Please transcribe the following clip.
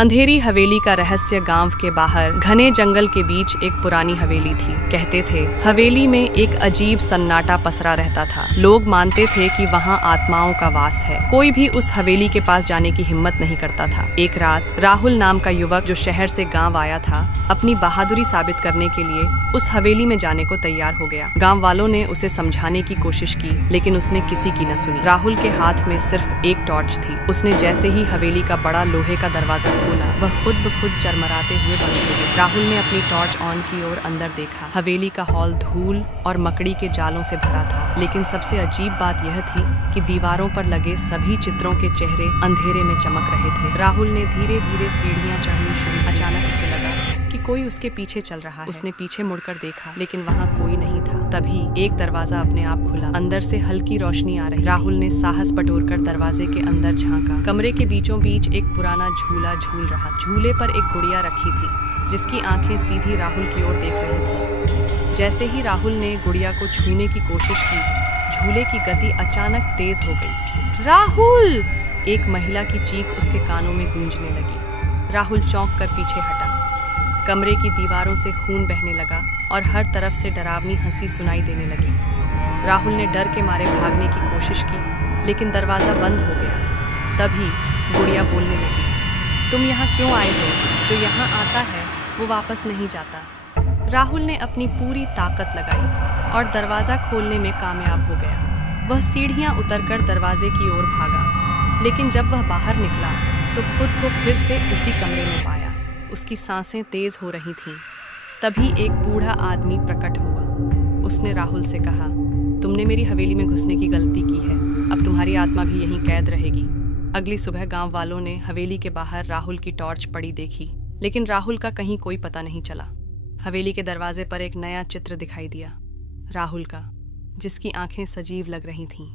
अंधेरी हवेली का रहस्य। गांव के बाहर घने जंगल के बीच एक पुरानी हवेली थी। कहते थे हवेली में एक अजीब सन्नाटा पसरा रहता था। लोग मानते थे कि वहां आत्माओं का वास है। कोई भी उस हवेली के पास जाने की हिम्मत नहीं करता था। एक रात राहुल नाम का युवक जो शहर से गांव आया था, अपनी बहादुरी साबित करने के लिए उस हवेली में जाने को तैयार हो गया। गांव वालों ने उसे समझाने की कोशिश की, लेकिन उसने किसी की न सुनी। राहुल के हाथ में सिर्फ एक टॉर्च थी। उसने जैसे ही हवेली का बड़ा लोहे का दरवाजा खोला, वह खुद ब खुद चरमराते हुए बंद हो गया। राहुल ने अपनी टॉर्च ऑन की और अंदर देखा। हवेली का हॉल धूल और मकड़ी के जालों से भरा था, लेकिन सबसे अजीब बात यह थी कि दीवारों पर लगे सभी चित्रों के चेहरे अंधेरे में चमक रहे थे। राहुल ने धीरे धीरे सीढ़ियां चढ़नी शुरू। अचानक उसे लगा कि कोई उसके पीछे चल रहा है। उसने पीछे मुड़कर देखा, लेकिन वहाँ कोई नहीं था। तभी एक दरवाजा अपने आप खुला। अंदर से हल्की रोशनी आ रही। राहुल ने साहस बटोरकर दरवाजे के अंदर झांका। कमरे के बीचों बीच एक पुराना झूला झूल रहा। झूले पर एक गुड़िया रखी थी, जिसकी आंखें सीधी राहुल की ओर देख रही थी। जैसे ही राहुल ने गुड़िया को छूने की कोशिश की, झूले की गति अचानक तेज हो गई। राहुल! एक महिला की चीख उसके कानों में गूंजने लगी। राहुल चौंक कर पीछे हटा। कमरे की दीवारों से खून बहने लगा और हर तरफ से डरावनी हंसी सुनाई देने लगी। राहुल ने डर के मारे भागने की कोशिश की, लेकिन दरवाजा बंद हो गया। तभी गुड़िया बोलने लगी, तुम यहाँ क्यों आए हो? जो यहाँ आता है वो वापस नहीं जाता। राहुल ने अपनी पूरी ताकत लगाई और दरवाजा खोलने में कामयाब हो गया। वह सीढ़ियाँ उतरकर दरवाजे की ओर भागा, लेकिन जब वह बाहर निकला तो खुद को फिर से उसी कमरे में पाया। उसकी सांसें तेज हो रही थीं। तभी एक बूढ़ा आदमी प्रकट हुआ। उसने राहुल से कहा, तुमने मेरी हवेली में घुसने की गलती की है। अब तुम्हारी आत्मा भी यहीं कैद रहेगी। अगली सुबह गांव वालों ने हवेली के बाहर राहुल की टॉर्च पड़ी देखी, लेकिन राहुल का कहीं कोई पता नहीं चला। हवेली के दरवाजे पर एक नया चित्र दिखाई दिया, राहुल का, जिसकी आंखें सजीव लग रही थीं।